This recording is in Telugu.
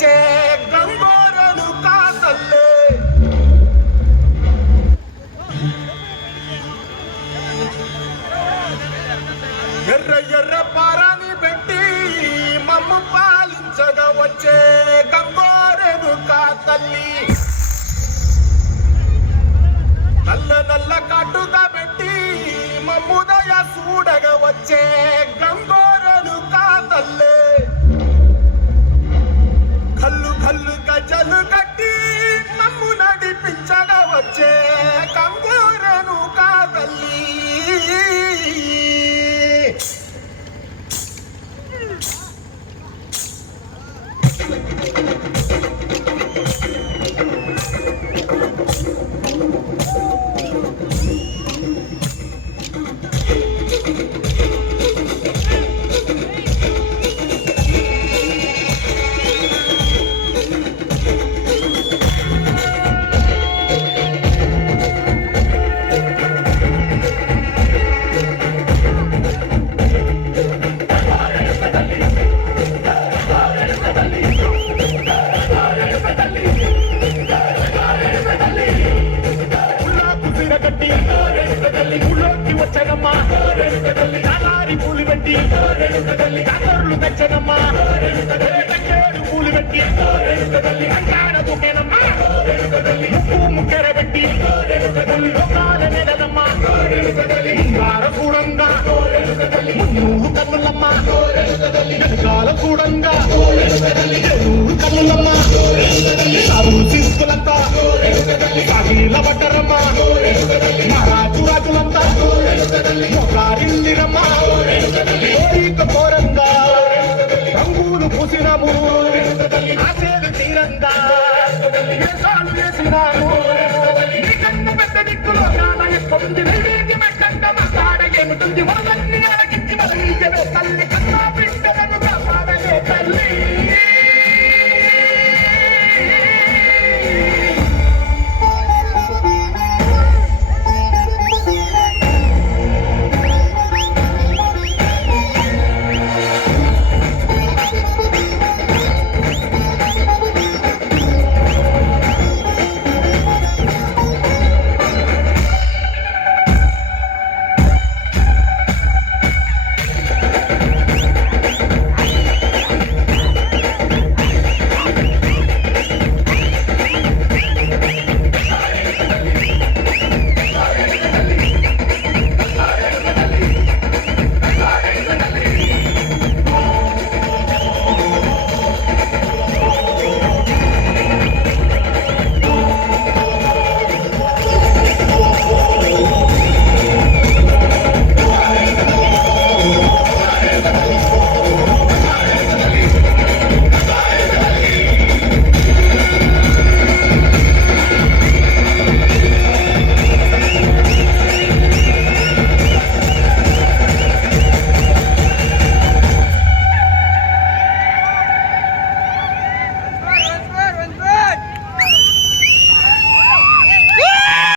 వచ్చే గంగోరను కాతల్లే. ఎర్ర ఎర్ర పారాని పెట్టి మమ్ము పాలించగా వచ్చే గంగోరను కాతల్లి. నల్ల నల్ల కాటుగా పెట్టి మమ్ముదయ చూడగా వచ్చే గంగోరను కాతల్లే. కల్లు కల్లు గజలు కట్టి నమ్ము నడిపించగా వచ్చే గంగోరను కాతల్లి. ఊళ్ళోకి వచ్చనమ్మా కాదారి పూలు పెట్టి కాకర్లు తెచ్చనమ్మా తంగేడు పూలు పెట్టి అంకాడ దుకేనమ్మా ముక్కు ముక్కెర పెట్టి లోకాల నెలనమ్మా ముంగార కూడంగా మున్నూరు కన్నులమ్మా వెనకాల కూడంగా ఏనూరు కన్నులమ్మా సాగు శిస్తులంతా సాగిల పడ్డరమ్మా మహారాజు రాజులంతా మొగారిందిరమ్మా కోరిక కోరంగా రంగులు పూసినము ఆశలు తీరంగా వేషాలు వేసినాము నీ కన్ను పెద్ద దిక్కులో చాలా ఎక్కువ నైవేద్యం ఎట్టంట మా కాడ ఏమిటుంది